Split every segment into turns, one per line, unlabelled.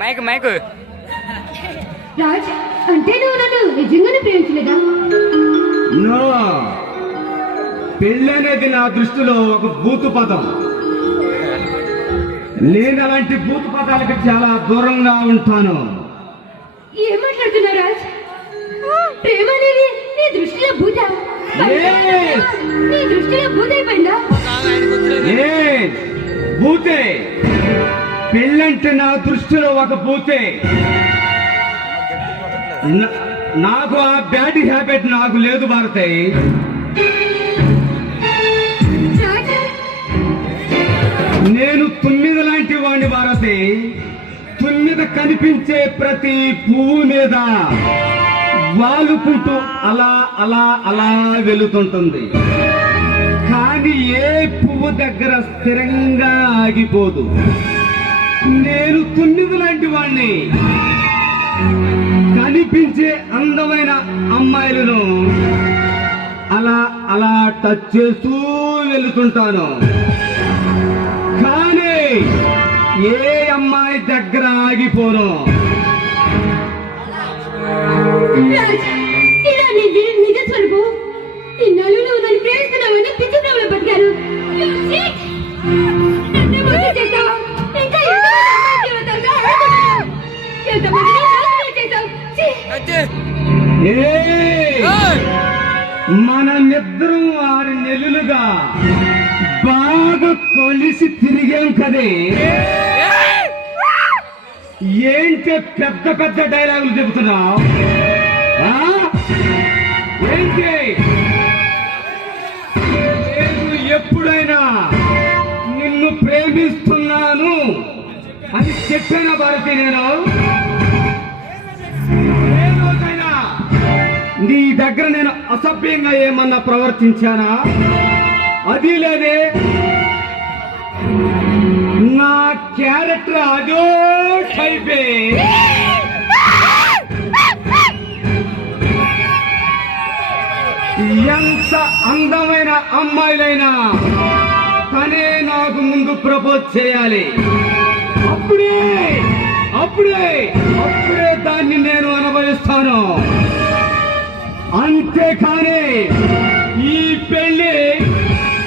Mic mic.
Raj అంటే నువ్వు నన్ను నిజంగానే ప్రేమించలేదా?
నో. పెళ్ళి అనేది నా దృష్టిలో ఒక బూతు పదం. నేను అలాంటి బూతు పదాలకు చాలా దూరంగా ఉంటాను.
ఏం మాట్లాడుతున్నా రాజ్? ప్రేమ అనేది నీ దృష్టిలో భూత దృష్టిలో భూత
ఏ పెళ్ళంటే నా దృష్టిలో ఒక నా- నాకు ఆ బ్యాడ్ హ్యాబిట్ నాకు లేదు భారతి. నేను తుమ్మిద లాంటి వాడిని భారతి. తుమ్మిద కనిపించే ప్రతి పువ్వు మీద వాలుకుంటూ అలా అలా అలా వెళుతుంటుంది. కానీ ఏ పువ్వు దగ్గర స్థిరంగా ఆగిపోదు? నేను తున్నిది లాంటి వాణ్ణి. కనిపించే అందమైన అమ్మాయిలను అలా అలా టచ్ చేస్తూ వెళుతుంటాను. కానీ ఏ అమ్మాయి దగ్గర ఆగిపోను?
నిజ స్వరూపు ఇన్నాళ్ళు
మనమిద్దరం ఆరు నెలలుగా బాగా కొలిసి తిరిగాం కదే. ఏంటి పెద్ద పెద్ద డైలాగులు చెబుతున్నావు? ఏంటి ఎప్పుడైనా నిన్ను ప్రేమిస్తున్నాను అని చెప్పిన భారతి నేను నీ దగ్గర నేను అసభ్యంగా ఏమన్నా ప్రవర్తించానా? అది లేదే. నా క్యారెక్టర్ అదో అయిపోయి ఎంత అందమైన అమ్మాయిలైనా తనే నాకు ముందు ప్రపోజ్ చేయాలి. అప్పుడే అప్పుడే అప్పుడే దాన్ని నేను అనుభవిస్తాను. అంతేకాని ఈ పెళ్ళి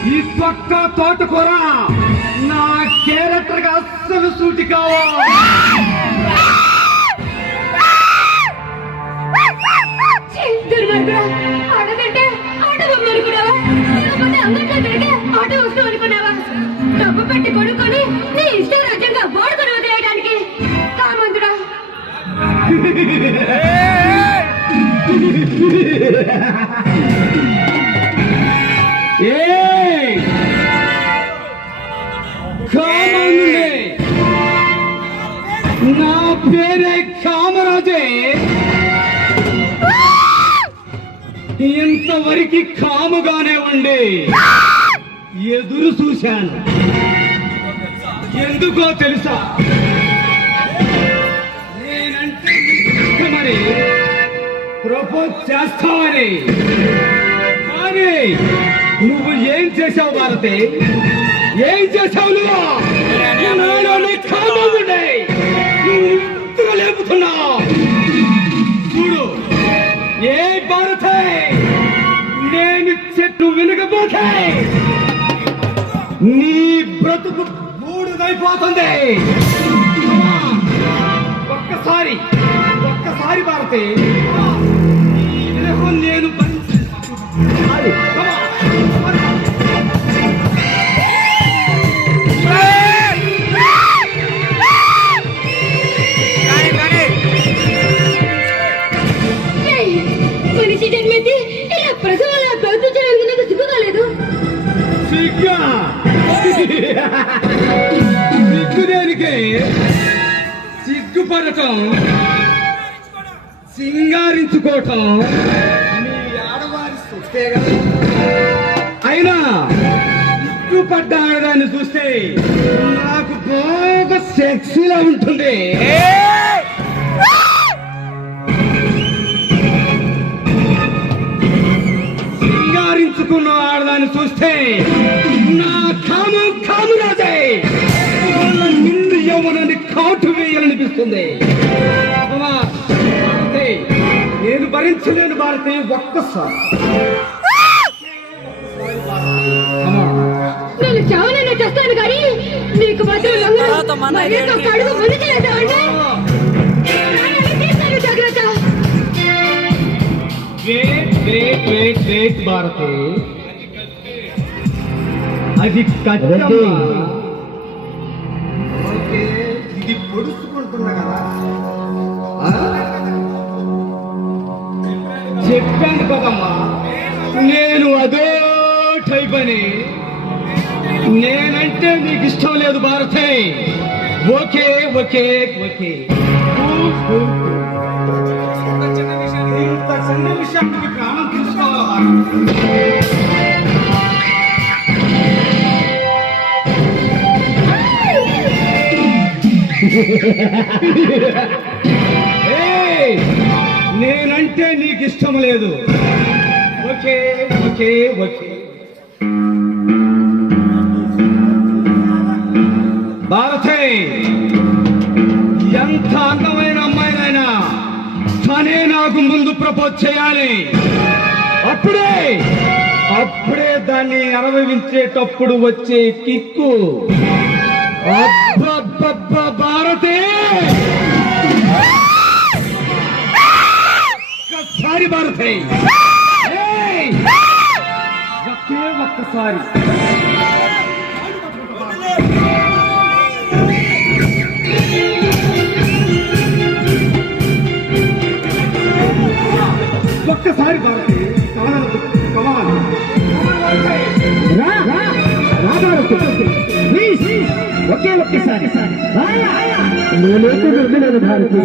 ఈ పక్క తోటకూర నా క్యారెక్టర్గా అస్సలు సూటి కావా.
దుర్మార్గుడా! అంగట్లో దొరికే ఆట వస్తువు అనుకున్నావా? డబ్బు పెట్టి కొనుక్కొని నీ ఇష్టారాజ్యంగా వాడుకొని వదిలేయడానికి కామంతుడా
నా పేరే కామరాజే. ఇంతవరకు కాముగానే ఉండి. ఎదురు చూశాను. ఎందుకో తెలుసా? నేనంటే ఇష్టమని ప్రపోజ్ చేస్తామని కానీ నువ్వు ఏం చేశావు భారతి? ఏం చేశావు నువ్వు? నువ్వు లేపుతున్నావు. నీ బ్రతుకు మూడుదైపోతుంది ఒక్కసారి ఒక్కసారి భారతి నేను భరించలేను. సిగ్గుపడటం. సింగారించుకోవటం. మీ ఆడవారి సొత్తే కదా. అయినా సిగ్గుపడ్డ ఆడదాన్ని చూస్తే నాకు బాగా సెక్సీలా ఉంటుంది. సింగారించు ప్రేమించుకున్న ఆడదాన్ని చూస్తే భారతి, నేను భరించలేను భారతి ఒక్కసారి.
నేను చేస్తాను కానీ నీకు
భారతి. అది ఓకే ఇది పొడుచుకుంటున్నా కదా? చెప్పాను కదమ్మా. నేను అదో టైప్ అని నేనంటే నీకు ఇష్టం లేదు భారతి. Okay okay okay. ఇంత చిన్న విషయానికి ప్రాణం తీసుకోవాలా? నేనంటే నీకు ఇష్టం లేదు. Okay okay okay. భారతే ఎంత అందమైన అమ్మాయినైనా తనే నాకు ముందు ప్రపోజ్ చేయాలి. అప్పుడే అప్పుడే దాన్ని అనుభవించేటప్పుడు వచ్చే కిక్కు. అబ్బా! ఒక్కసారి భారతే ఏయ్! ఒకే ఒక్కసారి ఒక్కసారి భారతి కమలను కమాన్ ఒకే ఒక్కసారి భారతి